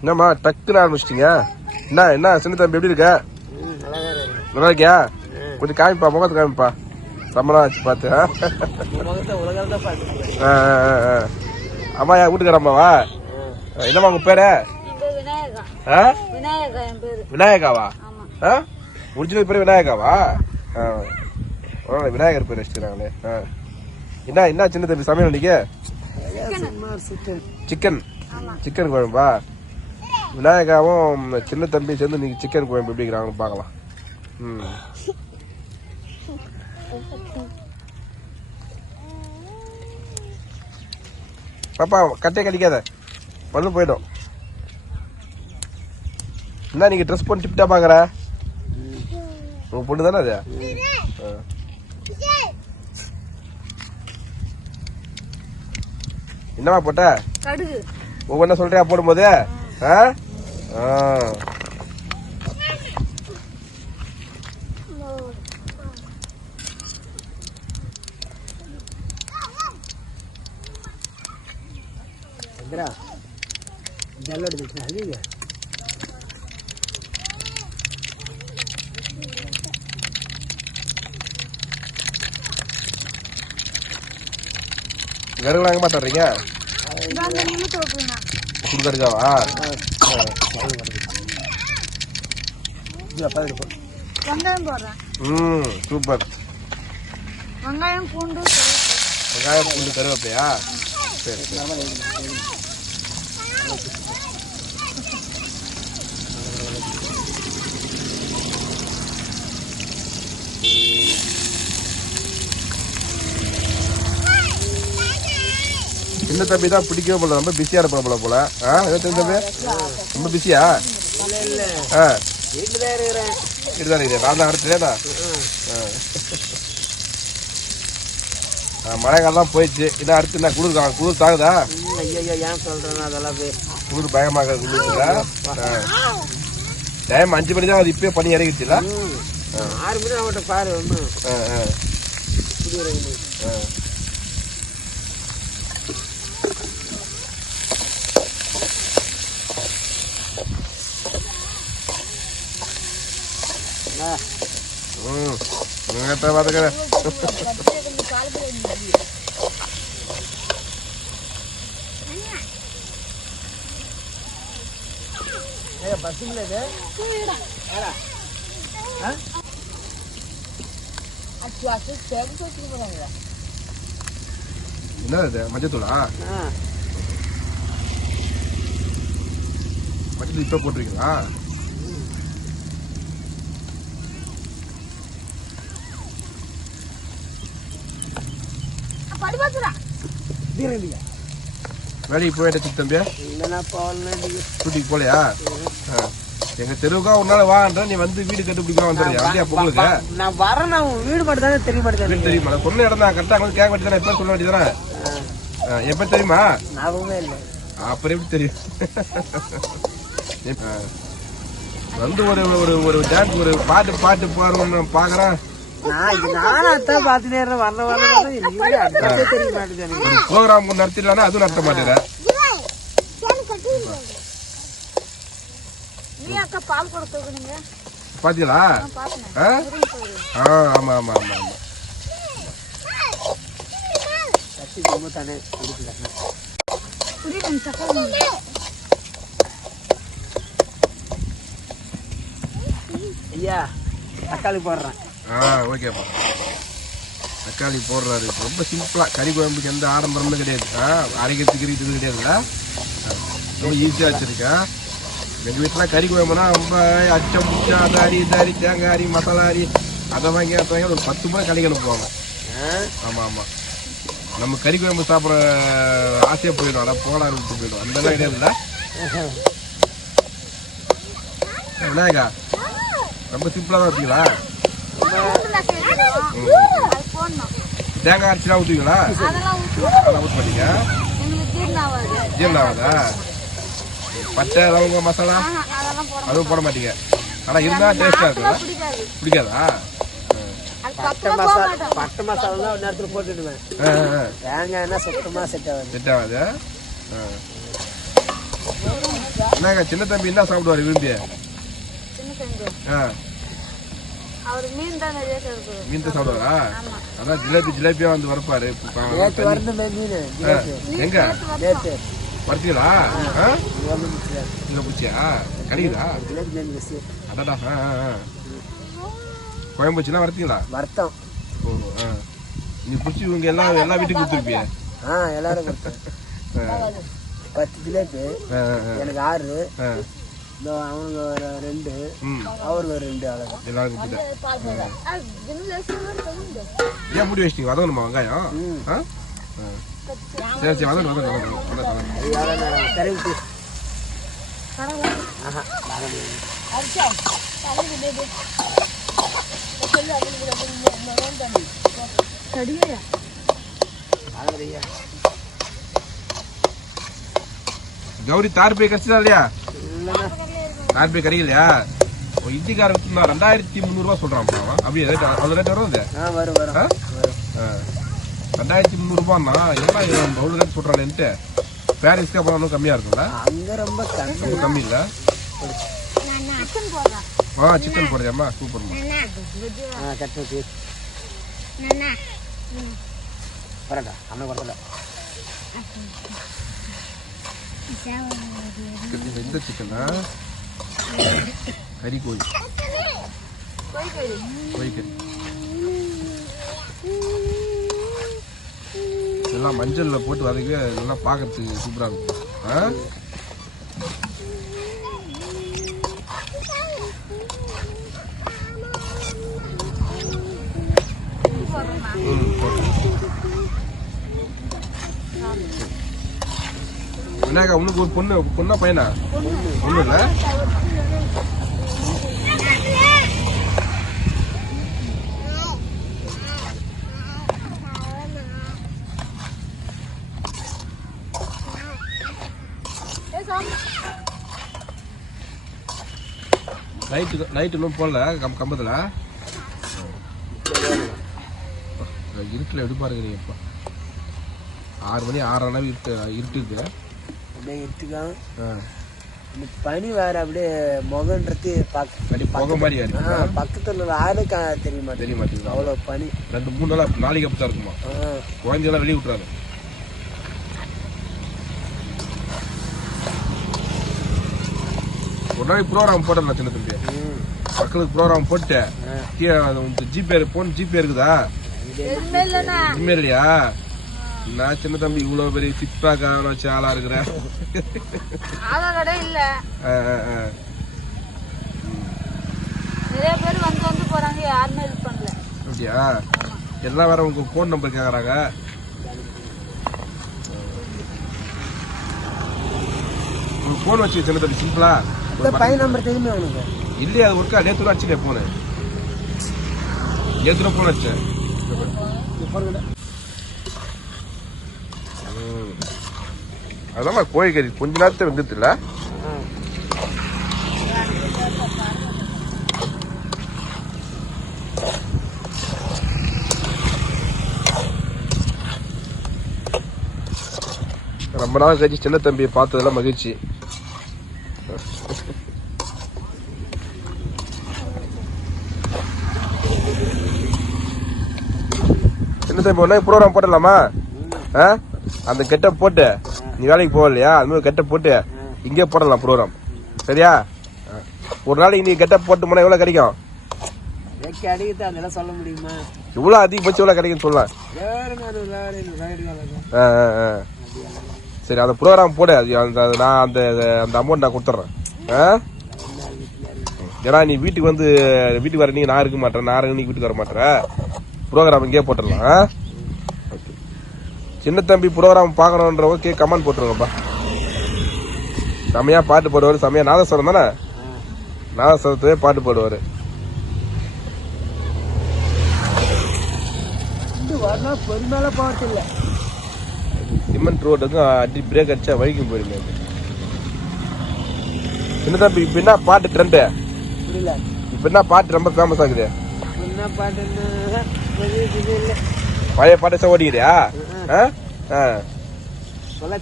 என்னம்மா டக்குன்னு ஆரம்பிச்சிட்டீங்க? என்ன சின்ன தம்பி எப்படி இருக்க? நல்லா இருக்கியா? கொஞ்சம் காமிப்பா, முகத்தை காமிப்பா. சம்மனா வச்சு பார்த்து. அம்மா வீட்டுக்கார அம்மாவா? என்னம்மா உங்க பேரு? விநாயகாவா? முடிஞ்சது பேரு விநாயகாவா? விநாயகர் பேர் வச்சுக்கிறாங்களே. என்ன சின்ன தம்பி சமையல் இன்னைக்கு? சிக்கன் குழம்பா? விநாயகாவும் சின்ன தம்பி சேர்ந்து நீங்க சிக்கன் குழம்பு எப்படிங்கிறாங்கன்னு பார்க்கலாம். பாப்பா கட்டே கடிக்காத, பல்லு போயிடும். என்ன நீங்க ட்ரெஸ் பண்ணி டிப்டா பாக்குற? உங்க பொண்ணு தானே அது? என்னமா போட்ட? ஒவ்வொன்ன சொல்றியா போடும்போது? கருங்களா எங்க மாத்தாடுறீங்க? குடுக்கறதுக்காவா? சூப்பர். வெங்காயம் பூண்டு கருவேப்பிலையா? சரி சின்ன தம்பி தான் பிடிக்கவே போல, ரொம்ப பிஸியா இருப்பா போல. சின்ன தம்பி ரொம்ப பிஸியா? வீட்டுதான் இருக்கிறேன். நான் தான் அடுத்தேடா. மழை காலம் போயிடுச்சு. இதான் அடுத்து என்ன குளிர் தாகுதா? குளிர் பயமாக டைம் 5 மணி தான். அது இப்பயே பனி இறங்கிடுச்சுல. 6 மணி பாரு. என்ன மஞ்சத்தூளா? மஞ்சத்தூள் இப்ப போட்டிருக்கீங்களா? வேலைக்கு போயிட்ட தம்பியா? டூட்டிக்கு போலையா? எங்க தெருவுக்கா ஒரு நாள் வான்ற, நீ வந்து வீடு கட்டுப்பிடிக்கலாம் வந்துடுறியா? அப்படியா பொங்கலுக்கு? நான் வரேன். வீடு மட்டும் தானே தெரிய மாட்டேன். தெரியுமா? சொன்ன இடம் தான் கரெக்டா கேட்க வேண்டியதானே? எப்ப சொல்ல வேண்டியதானே? எப்ப தெரியுமா? ஞாபகமே இல்லை. அப்புறம் எப்படி தெரியும்? வந்து ஒரு டான்ஸ் ஒரு பாட்டு பாருன்னு பாக்குறேன். ப்ரோக்ராம் நடத்திடலாம், அதுவும் நடத்த மாட்டேங்க. பாத்தீங்களா? ஆமா ஆமா ஆமா ஆமா. ஐயா தக்காளி போடுறேன். ஓகேப்பா. தக்காளி போடுறாரு. ரொம்ப சிம்பிளா. கறி குழம்புக்கு எந்த ஆடம்பரமும் கிடையாது. அரைக்கிறதுக்கு இது கிடையாதுல்ல. ரொம்ப ஈஸியா வச்சிருக்கேன். எங்க வீட்டுல கறி குழம்புனா ரொம்ப அச்சம் முச்சம் அது அரி இது அரி தேங்காய் அரி மசாலா அரி அதை வாங்கி ஒரு 10 முறை கடைக்கு அனுப்புவாங்க. ஆமா ஆமா. நம்ம கறி குழம்பு சாப்பிட்ற ஆசையா போயிடும். அதான் போட விட்டு போயிடும். அந்த மாதிரி கிடையாதுல்ல. விநாயகா ரொம்ப சிம்பிளா தான் இருக்கீங்களா? தேங்காய் அரைச்சிலாம் ஊற்றுவீங்களா? அதெல்லாம் ஊற்ற மாட்டீங்க. ஜீரணம் ஆகுதா? பட்டை லவங்க மசாலா அதுவும் போட மாட்டீங்க. ஆனா இருந்தா டேஸ்டா இருக்குல்ல? பிடிக்காதா? பட்டை மசாலா ஒரு நேரத்துல போட்டுடுவேன். தேங்காய்னா சுத்தமா செட் ஆகாது. என்னங்க சின்ன தம்பி என்ன சாப்பிடுவாரு விரும்பி? மீன் தான் சாப்பிடுவாரா? அதான் ஜிலேபியா வந்து வரப்பாரு. எங்க வர்த்தீங்களா? இல்ல பூச்சியா கிடைக்குதா? அடடா. கோயம்புச்சிலாம் வர்த்தீங்களா? வர்த்தம். நீ பிடிச்சி இவங்க எல்லா வீட்டுக்கும் கொடுத்துருப்பிய? எல்லாரும் 10 ஜிலேபி எனக்கு 6, அவனுக்கு ஒரு 2, அவருக்கு ஒரு 2, அவ்வளவுதான். எல்லாரும் ஏன் முடி வச்சிட்டீங்க? வதங்கணுமா வெங்காயம்? சரி சரி வதங்க. கௌரி தார் பை கிடைச்சதா இல்லையா? தார் பை கிடைக்கலையா? இந்திக்காரன் 2300 சொல்றான். அப்படியே ரேட் அவ்வளவு ரேட் வரும். 2300 ரூபாய்னா எல்லாம் அவ்வளவு ரேட் சொல்றான்ட்டு. பாரிஸ்க்கு அப்புறம் கம்மியா இருக்கும்ல? அங்க ரொம்ப கம்மி இல்ல. சிக்கன் போடுறியாம்மா? சூப்பர்மா. இந்த சிக்கனா கறி கோழி எல்லாம் மஞ்சள்ல போட்டு வதக்கி நல்லா பாக்கிறதுக்கு சூப்பரா இருக்கும். விநாயகா உனக்கு ஒரு பொண்ணா பையனா? ஒண்ணு இல்ல. லைட் இன்னும் போடல கம்பத்துல. இருட்டுல எப்படி பாருங்க நீங்க? இப்ப 6 மணி 6:30 இருட்டுக்கு பனி வேற அப்படியே முகன்றது புகை மாதிரி பக்கத்துல யாரும் தெரிய மாட்டேங்குது. அவ்வளவு பனி. 2-3 நாளா நாளைக்கு அப்படித்தான் இருக்குமா? குழந்தையெல்லாம் வெளியே விட்டுறாரு. ஒரு நாளைக்கு ப்ரோக்ராம் போட்டேன் சின்ன தம்பி. மக்களுக்கு ப்ரோக்ராம் போட்டு ஜிபே ஜிபே இருக்குதா? இனிமே இல்லையா? நான் சின்ன தம்பி இவ்வளவு பெரிய சிக்ஸ் பேக் வச்சு ஆளா இருக்கிறேன். அப்படியா? எல்லாம் வேற உங்க போன் நம்பர் கேக்குறாங்க. உங்களுக்கு போன் வச்சு சின்ன தம்பி சிம்பிளா பையன் நம்பர் தெரியுமே உனக்கு? இல்லையா? அது ஒருக்கா நேற்று அடிச்சுட்டே போனு. நேற்று போன் வச்சேன். அதான் கோழிக்கறி கொஞ்ச நேரத்தை வந்துட்டு இல்ல. ரொம்ப நாள் கழிச்சு சின்ன தம்பியை பார்த்ததெல்லாம் மகிழ்ச்சி. சின்ன தம்பி ஒன்னா ப்ரோக்ராம் போட்டலாமா? அந்த கெட்டப் போட்டு நீ வேலைக்கு போகலையா? அது மாதிரி கெட்டப் போட்டு இங்கே போடலாம் ப்ரோக்ராம். சரியா? ஒரு நாளைக்கு நீ கெட்டப் போட்டு போனா எவ்வளவு கிடைக்கும்? சொல்ல முடியுமா? எவ்வளவு அதிகபட்சம் எவ்வளவு கிடைக்குன்னு சொல்லலாம். சரி அந்த ப்ரோக்ராம் போடு. நான் அந்த அமௌண்ட் நான் கொடுத்துட்றேன். ஏன்னா நீ வீட்டுக்கு வந்து வீட்டுக்கு வர நீங்க நான் இருக்க மாட்டேன். நான் நீ வீட்டுக்கு வர மாட்டேன். ப்ரோக்ராம் இங்கே போட்டுடலாம். சின்ன தம்பி ப்ரோக்ராம் பார்க்கணுன்றவங்க கமெண்ட் போட்டுருங்கப்பா. செம்மையா பாட்டு போடுவாரு. செம்மையா நாதஸ்வரம் தானே? நாதஸ்வரத்துவே பாட்டு போடுவாரு. சிமெண்ட் ரோடுக்கு அடி பிரேக் அடிச்சா வழிக்கும் போயிருங்க. சின்ன தம்பி இப்ப என்ன பாட்டு ட்ரெண்டு? புரியல. இப்ப என்ன பாட்டு ரொம்ப ஃபேமஸ் ஆகுது? என்ன பாட்டுன்னு இல்லை. பழைய பாட்டை ஓடிக்கிறியா?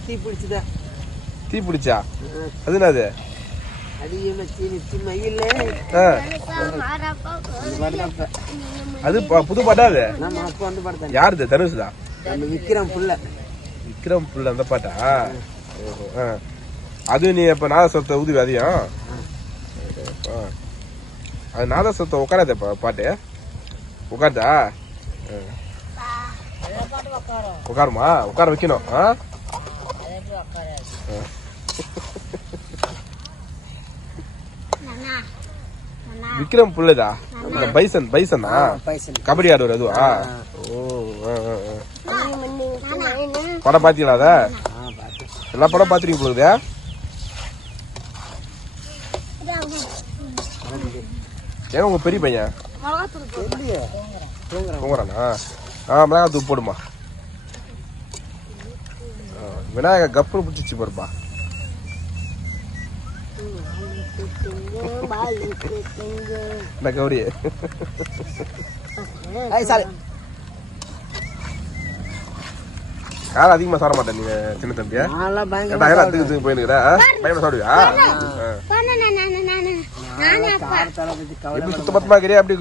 தீ பிடிச்சதா? தீ பிடிச்சா? அது என்னது? அது புது பாட்டா? அது யாருது? தனுஷ் தான். விக்ரம் புள்ள. விக்ரம் புள்ள அந்த பாட்டா? அது நீ இப்ப நாதஸ்வரத்தை ஊதி அதிகம். அது நாதஸ்வரத்தை உட்காராத பாட்டு உட்காருதா? உட்காருமா? உட்கார வைக்கணும். விக்ரம் புள்ளதா? பைசனா கபடி ஆடுவார் அதுவா? படம் பாத்தீங்களா? அத எல்லா படம் பாத்துருக்கீங்க போகுது. ஏன் உங்க பெரிய பையன் தூங்குறானா? மிளகாத்தூள் போடுமா. விநாயகர் கப்பு பிடிச்சிச்சு பாருப்பா. என்ன கௌரி? யாரும் அதிகமா சாப்பிட மாட்டேன் நீங்க சின்ன தம்பியா? போயிருக்கிற பையன் சாப்பிடுவியா? எப்படி சுத்த பத்தமா இருக்கிறியா? அப்படி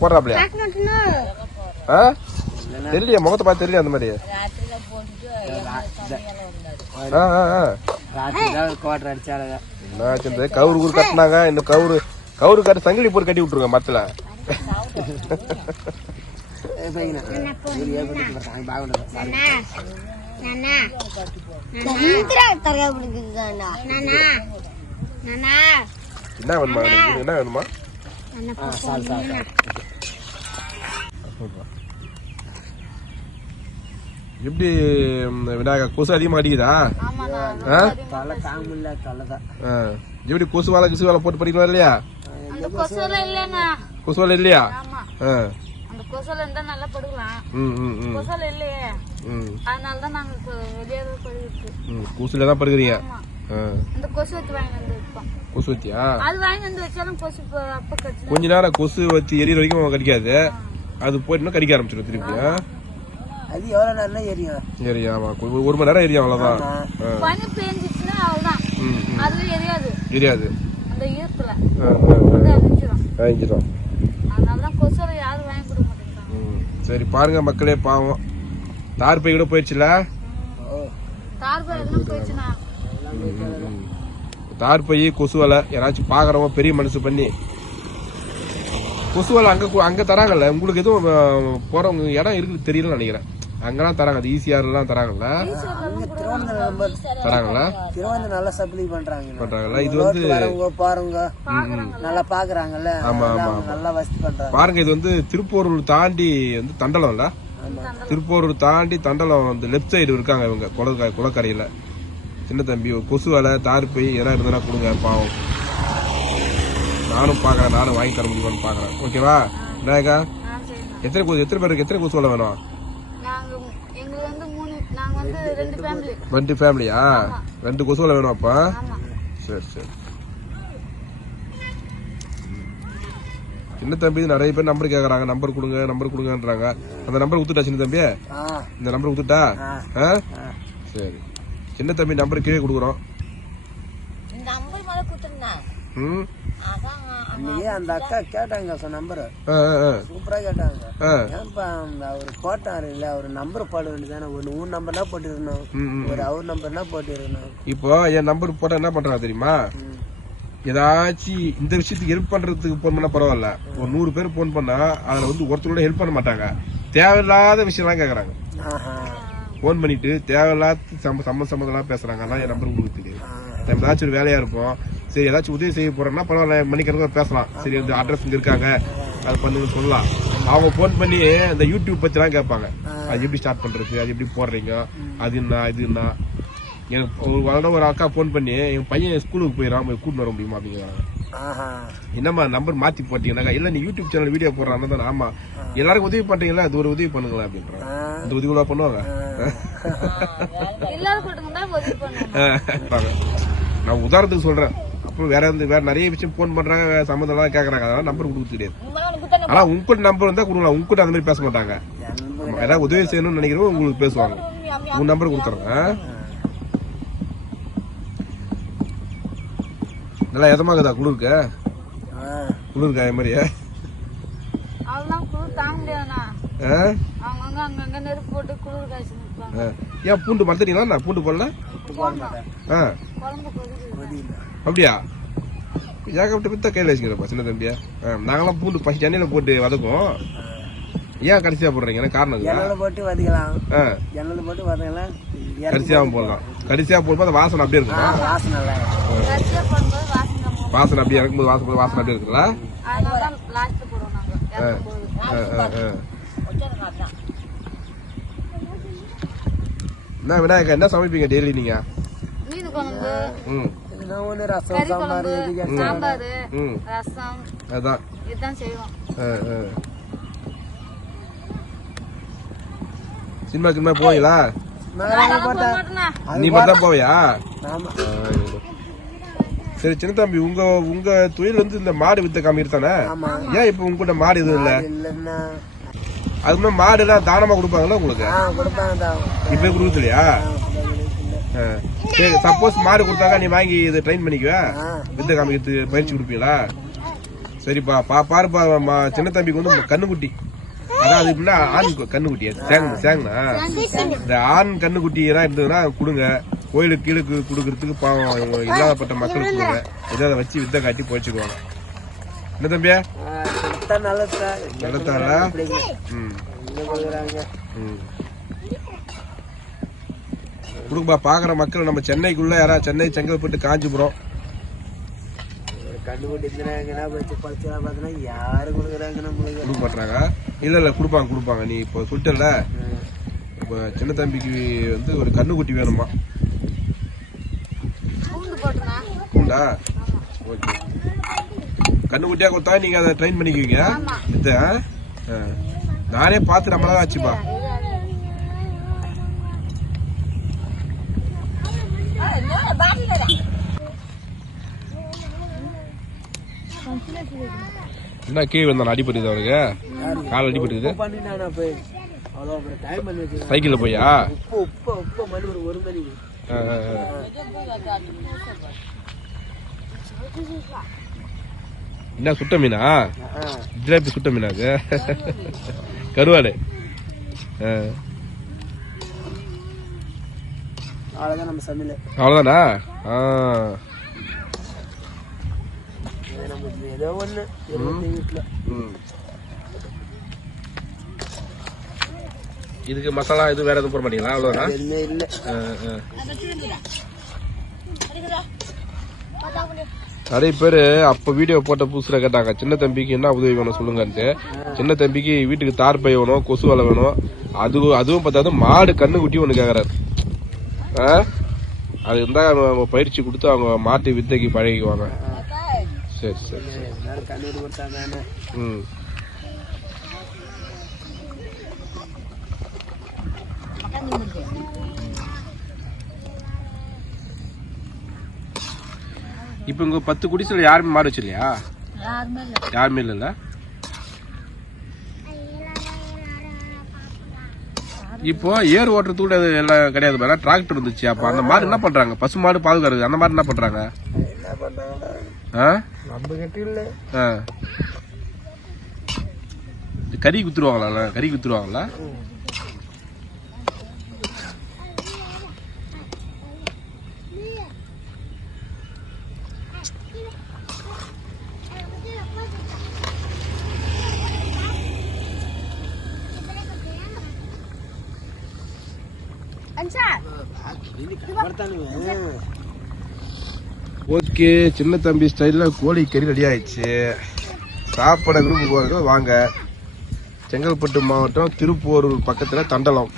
போடுறாப்லையா? தெரியலையா? முகத்தை பார்த்து தெரியல அந்த மாதிரி. கவுரு கூறு கட்டினாங்க. இன்னும் கவுரு கட்டு சங்கிலி போட்டு கட்டி விட்டுருங்க மரத்துல. என்ன வேணுமா? என்ன வேணுமா? எப்படி விநாயகா கொசு அதிகமா அடிக்குதா? எப்படி கொசு வாழை கிசு வாழை போட்டு படிக்கணும் இல்லையா? கொசு வாழை இல்லையா? கொசுல தான் படுக்கிறீங்க. கொசு வத்தியா? கொஞ்ச நேரம் கொசு வச்சு எரியற வரைக்கும் கடிக்காது. அது போயிட்டு கடிக்க ஆரம்பிச்சிடும் திருப்பி. அது எவ்வளவு நேரம் எரியும்? எரியும். ஆமா, 1 மணி நேரம் எரியும். அவ்வளவுதான். எரியாது. சரி பாருங்க மக்களே, பாவம் தார் பை கூட போயிடுச்சுல. தார் பை கொசு வலை யாராச்சும் பாக்குறவங்க பெரிய மனசு பண்ணி கொசு வலை அங்க தராங்கல்ல. உங்களுக்கு எதுவும் போறவங்க இடம் இருக்குது தெரியல நினைக்கிறேன். அங்கெல்லாம் தராங்க. அது ஈசிஆர்லாம் தராங்கல்ல. தராங்களா? நல்லா சப்ளை பண்றாங்கல்ல. இது வந்து பாருங்க நல்லா பாக்குறாங்கல்ல. ஆமா ஆமா நல்லா வசதி பண்றாங்க. பாருங்க, இது வந்து திருப்பூர் தாண்டி வந்து தண்டலம்ல. திருப்பூர் தாண்டி தண்டலம் வந்து லெப்ட் சைடு இருக்காங்க இவங்க குளக்கரையில. சின்ன தம்பி கொசு வலை தார் பை எதனா இருந்தா கொடுங்க. பாவம் நானும் பாக்குறேன். நானும் வாங்கி தர முடியுமான்னு பாக்குறேன். ஓகேவா விநாயகா? எத்தனை பேர் இருக்கு? எத்தனை கொசு வலை வேணும்? 2 ஃபேமிலியா? 2 கொசு வலை வேணும் அப்பா? சரி சரி. சின்ன தம்பி நிறைய பேர் நம்பர் கேக்குறாங்க. நம்பர் கொடுங்கன்றாங்க. அந்த நம்பர் குத்துட்டா சின்ன தம்பி? இந்த நம்பர் குத்துட்டா? சரி. சின்ன தம்பி நம்பர் கீழே கொடுக்குறோம். அந்த அக்கா கேட்டாங்க நம்பர். சூப்பரா கேட்டாங்க. அவரு போட்டாரு இல்ல, அவரு நம்பர் போட வேண்டியதானே. ஊர் நம்பர்னா போட்டிருக்கணும், ஒரு அவர் நம்பர்னா போட்டிருக்கணும். இப்போ என் நம்பர் போட்டா என்ன பண்றாங்க தெரியுமா? ஏதாச்சும் இந்த விஷயத்துக்கு ஹெல்ப் பண்றதுக்கு போன் பண்ணா பரவாயில்ல. ஒரு 100 பேர் போன் பண்ணா அதுல வந்து ஒருத்தரோட ஹெல்ப் பண்ண மாட்டாங்க. தேவையில்லாத விஷயம் எல்லாம் கேக்குறாங்க. போன் பண்ணிட்டு தேவையில்லாத சம்மந்தம் பேசுறாங்க. அதான் என் நம்பர் கொடுக்குறதுக்கு. நம்ம ஏதாச்சும் ஒரு வேலையா இருப்போம். சரி ஏதாச்சும் உதவி செய்ய போறோம்னா பரவாயில்ல, மணிக்கணக்காக பேசலாம். சரி இந்த அட்ரஸ் இங்க இருக்காங்க, அது பண்ணுன்னு சொல்லலாம். அவங்க போன் பண்ணி இந்த யூடியூப் பத்தி எல்லாம் கேட்பாங்க. அது எப்படி ஸ்டார்ட் பண்றது, அது எப்படி போடுறீங்க, அது என்ன இது என்ன. எனக்கு ஒரு அக்கா போன் பண்ணி என் பையன் ஸ்கூலுக்கு போயிடறான், போய் கூட்டிட்டு வர முடியுமா அப்படிங்கிறாங்க. என்னம்மா நம்பர் மாத்தி போட்டீங்கன்னாக்கா, இல்ல நீ யூடியூப் சேனல் வீடியோ போடுறாங்க தானே. ஆமா, எல்லாருக்கும் உதவி பண்றீங்களா, அது ஒரு உதவி பண்ணுங்களா அப்படின்றாங்க. இந்த உதவி பண்ணுவாங்க. நான் உதாரணத்துக்கு சொல்றேன். அப்புறம் வேற நிறைய விஷயம் ஃபோன் பண்றாங்க, சம்மந்தம் கேக்குறாங்க, அதெல்லாம் நம்பர் கொடுக்க தெரியாது. ஆனா உங்ககிட்ட நம்பர் வந்தா கொடுக்கலாம், உங்ககிட்ட அந்த மாதிரி பேச மாட்டாங்க. ஏதாவது உதவி செய்யணும்னு நினைக்கிறோம் உங்களுக்கு பேசுவாங்க. உங்க நம்பர் கொடுத்துறேன். நல்லா எதமாக்குதா குளிருக்க? குளிருக்கா அது மாதிரியா? ஏன் பூண்டு மறந்துட்டீங்களா? நான் பூண்டு போடல. அப்படியா? ஏகப்பட்ட பித்த கையில் வச்சுக்கிறப்பா சின்ன தம்பியா. நாங்களாம் பூண்டு ஃபர்ஸ்ட் எண்ணெயில போட்டு வதக்கும். ஏன் கடைசியா போடுறீங்க? என்ன காரணம்? போட்டு வதக்கலாம், போட்டு வதக்கலாம், கடைசியாவும் போடலாம். கடைசியா போடும்போது அந்த வாசனை அப்படியே இருக்குமா? வாசனை அப்படியே இறக்கும்போது வாசனை அப்படியே இருக்குல்ல? என்ன விநாயகா, என்ன சமைப்பீங்க டெய்லி நீங்க? மீன் குழம்பு, ரசம், சாம்பார், ரசம், அதான் இதுதான் செய்வோம். சினிமா போவீங்களா? நீ மட்டும் தான் போவியா? சரி சின்ன தம்பி, உங்க தொழில் வந்து இந்த மாடு வித்த காமிக்கு தானே? ஏன் இப்ப உங்ககிட்ட மாடு எதுவும் இல்ல? அது மாதிரி மாடு எல்லாம் தானமா கொடுப்பாங்களா உங்களுக்கு? இப்ப கொடுக்குறது இல்லையா? சரி, சப்போஸ் மாடு கொடுத்தாங்க நீ வாங்கி இதை ட்ரெயின் பண்ணிக்குவா, வித்த காமிக்கிறதுக்கு பயிற்சி கொடுப்பீங்களா? சரிப்பா, பாருப்பா, சின்ன தம்பிக்கு வந்து கண்ணுக்குட்டி, அதான் அது எப்படின்னா ஆண் கண்ணுக்குட்டியா? சேங்கண்ணா, இந்த ஆண் கண்ணுக்குட்டி எல்லாம் இருந்ததுன்னா கொடுங்க. கோயிலுக்கு கீழுக்கு கொடுக்கறதுக்கு பாவம் இல்லாதப்பட்ட மக்களுக்கு கொடுங்க. இதை வச்சு வித்த காட்டி போச்சுக்குவாங்க. என்ன தம்பியா? நல்லதா? கொடுப்பா. பாக்குற மக்கள் நம்ம சென்னைக்குள்ள யாராவது சென்னை, செங்கல்பட்டு, காஞ்சிபுரம் கொடுக்க மாட்டாங்க. இல்ல கொடுப்பாங்க. நீ இப்போ சொல்லிட்டல, இப்ப சின்ன தம்பிக்கு வந்து ஒரு கண்ணுக்குட்டி வேணுமா? பூண்டா? ஓகே. கண்ணுக்குட்டியா கொடுத்தா நீங்க அதை ட்ரெயின் பண்ணிக்குவீங்க. நானே பார்த்து நம்மளா ஆச்சுப்பா. என்ன கீழே வந்தான்? அடிபட்டுது அவனுக்கு? கால் அடிபட்டுது. சைக்கிள்ல போயா? என்ன சுட்ட மீனா? ஜிலேபி சுட்ட மீனா? அது கருவாடு. அவ்வளவுதானா? இதுக்கு மசாலா இது வேற எதுவும் போட மாட்டீங்களா? அவ்வளவுதானா? நிறைய பேரு அப்ப வீடியோ போட்ட புதுசுல கேட்டாங்க, சின்ன தம்பிக்கு என்ன உதவி வேணும் சொல்லுங்கன்ட்டு. சின்ன தம்பிக்கு வீட்டுக்கு தார் பை வேணும், கொசு வலை வேணும், அதுவும் பார்த்தாது மாடு கண்ணுக்குட்டி ஒண்ணு கேக்குறாரு. அது இருந்தா பயிற்சி கொடுத்து அவங்க மாட்டு வித்தைக்கு பழகிக்குவாங்க. சரி. இப்ப இங்க 10 குடிசைல யாருமே மாடு வச்சிருலையா? யாருமே இல்ல. இப்போ ஏர் ஓட்டுறதுக்கு எல்லாம் கிடையாது, மேல டிராக்டர் இருந்துச்சு. அப்ப அந்த மாதிரி என்ன பண்றாங்க? பசு மாடு பாதுகாறது அந்த மாதிரி என்ன பண்றாங்க? கறி குத்துருவாங்களா? ஓகே, சின்ன தம்பி ஸ்டைல்ல கோழி கறி ரெடி ஆயிடுச்சு. சாப்பாடு குரூப் போறது வாங்க. செங்கல்பட்டு மாவட்டம் திருப்போரூர் பக்கத்துல தண்டலம்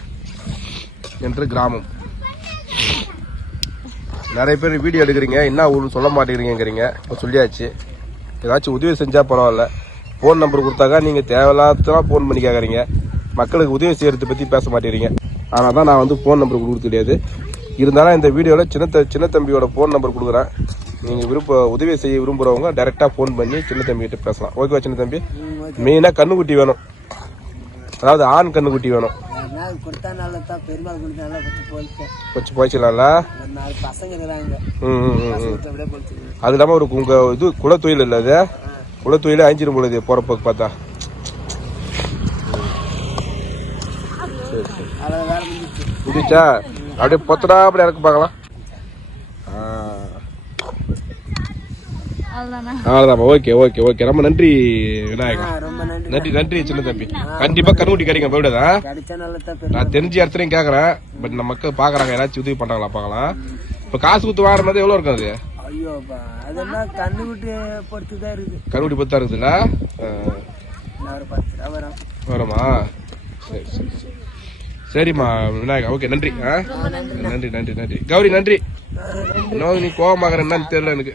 என்ற கிராமம். நிறைய பேர் வீடியோ எடுக்கிறீங்க, என்ன ஊருன்னு சொல்ல மாட்டேங்கிறீங்கிறீங்க. இப்போ சொல்லியாச்சு. ஏதாச்சும் உதவி செஞ்சா பரவாயில்ல. ஃபோன் நம்பர் கொடுத்தாக்கா நீங்க தேவையில்லாததான் ஃபோன் பண்ணி கேட்குறீங்க. மக்களுக்கு உதவி செய்யறதை பத்தி பேச மாட்டேங்கிறீங்க. ஆனால் தான் நான் வந்து ஃபோன் நம்பர் கொடுக்க கிடையாது. இருந்தாலும் இந்த வீடியோவில் சின்ன தம்பியோட ஃபோன் நம்பர் கொடுக்குறேன். நீங்கள் உதவி செய்ய விரும்புகிறவங்க டைரெக்டாக ஃபோன் பண்ணி சின்ன தம்பி கிட்ட பேசலாம். ஓகேவா சின்ன தம்பி? ஓகே. மெயினாக கண்ணுக்குட்டி வேணும், அதாவது ஆண் கண்ணுக்குட்டி வேணும். அதனால கொடுத்தா நல்லா தான், பெருமாள் கொடுத்தா நல்லா போயிட்டேன். கொஞ்சம் போய்ச்சிடலாம்ல. 4 பசங்க இருக்கிறாங்க. அப்படியே போயிட்டு அது இல்லாமல் ஒரு உங்கள் இது குலத்தொழில் இல்லை, அது குலத்தொழிலே அழிஞ்சிரும் பொழுது போகிறப்ப பார்த்தா. அவ்வளோ வேலை முடிஞ்சிச்சு. முடிச்சா அப்படியே பொத்தடா அப்படி இறக்க பார்க்கலாம். அவ்வளோதானா? அவ்வளோதாம்மா. ஓகே ஓகே ஓகே, ரொம்ப நன்றி விநாயகா. ரொம்ப நன்றி. நன்றி நன்றி சின்ன தம்பி. கண்டிப்பாக கண்ணுக்குட்டி கிடைக்கும், போய்விடாதா? கிடைச்சா நல்லா தான். நான் தெரிஞ்ச இடத்துலையும் கேட்குறேன், பட் நம்ம மக்கள் பார்க்குறாங்க, ஏதாச்சும் உதவி பண்ணுறாங்களா பார்க்கலாம். இப்போ காசு கொடுத்து வாங்குறது எவ்வளோ இருக்கும் அது? ஐயோப்பா, அதெல்லாம் கண்ணுக்குட்டி பொறுத்து தான் இருக்குது. கண்ணுக்குட்டி பொறுத்தா இருக்குதுல்ல? நான் ஒரு 10 ரூபா வரும். வருமா? சரி சரி சரி. சரிம்மா விநாயகா, ஓகே நன்றி. நன்றி நன்றி நன்றி. கௌரி நன்றி. இன்னும் நீ கோவமாகற என்னன்னு தெரியல எனக்கு.